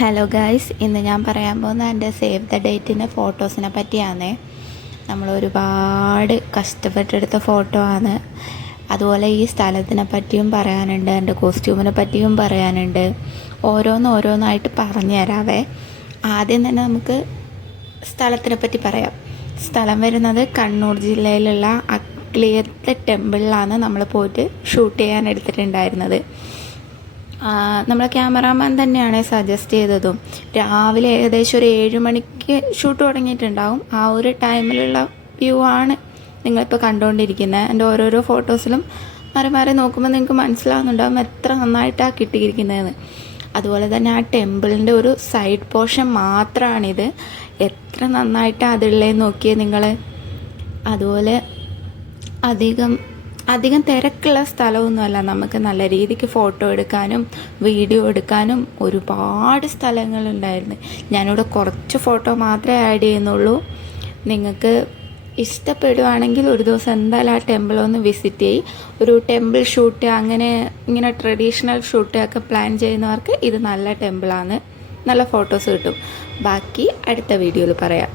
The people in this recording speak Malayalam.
ഹലോ ഗായ്സ്, ഇന്ന് ഞാൻ പറയാൻ പോകുന്ന എൻ്റെ സേവ് ദ ഡേറ്റിൻ്റെ ഫോട്ടോസിനെ പറ്റിയാണ്. നമ്മൾ ഒരുപാട് കഷ്ടപ്പെട്ടെടുത്ത ഫോട്ടോ ആണ്. അതുപോലെ ഈ സ്ഥലത്തിനെ പറ്റിയും പറയാനുണ്ട്, എൻ്റെ കോസ്റ്റ്യൂമിനെ പറ്റിയും പറയാനുണ്ട്. ഓരോന്നായിട്ട് പറഞ്ഞു തരാവേ. ആദ്യം തന്നെ നമുക്ക് സ്ഥലത്തിനെ പറ്റി പറയാം. സ്ഥലം വരുന്നത് കണ്ണൂർ ജില്ലയിലുള്ള അഗ്ലിയത്തെ ടെമ്പിളിലാണ് നമ്മൾ പോയിട്ട് ഷൂട്ട് ചെയ്യാൻ എടുത്തിട്ടുണ്ടായിരുന്നത്. നമ്മളെ ക്യാമറാമാൻ തന്നെയാണ് സജസ്റ്റ് ചെയ്തതും. രാവിലെ ഏകദേശം ഒരു 7 മണിക്ക് ഷൂട്ട് തുടങ്ങിയിട്ടുണ്ടാവും. ആ ഒരു ടൈമിലുള്ള വ്യൂ ആണ് നിങ്ങളിപ്പോൾ കണ്ടുകൊണ്ടിരിക്കുന്നത്. എൻ്റെ ഓരോരോ ഫോട്ടോസിലും മാറി നോക്കുമ്പോൾ നിങ്ങൾക്ക് മനസ്സിലാവുന്നുണ്ടാവും എത്ര നന്നായിട്ടാണ് കിട്ടിയിരിക്കുന്നതെന്ന്. അതുപോലെ തന്നെ ആ ടെമ്പിളിൻ്റെ ഒരു സൈഡ് പോർഷൻ മാത്രമാണിത്. എത്ര നന്നായിട്ടാണ് അതുള്ളതെന്ന് നോക്കിയേ നിങ്ങൾ. അതുപോലെ അധികം തിരക്കുള്ള സ്ഥലമൊന്നുമല്ല. നമുക്ക് നല്ല രീതിക്ക് ഫോട്ടോ എടുക്കാനും വീഡിയോ എടുക്കാനും ഒരുപാട് സ്ഥലങ്ങളുണ്ടായിരുന്നു. ഞാനിവിടെ കുറച്ച് ഫോട്ടോ മാത്രമേ ആഡ് ചെയ്യുന്നുള്ളൂ. നിങ്ങൾക്ക് ഇഷ്ടപ്പെടുവാണെങ്കിൽ ഒരു ദിവസം എന്തായാലും ആ ടെമ്പിളൊന്ന് വിസിറ്റ് ചെയ്യും. ഒരു ടെമ്പിൾ ഷൂട്ട് ഇങ്ങനെ ട്രഡീഷണൽ ഷൂട്ടൊക്കെ പ്ലാൻ ചെയ്യുന്നവർക്ക് ഇത് നല്ല ടെമ്പിളാണ്. നല്ല ഫോട്ടോസ് കിട്ടും. ബാക്കി അടുത്ത വീഡിയോയിൽ പറയാം.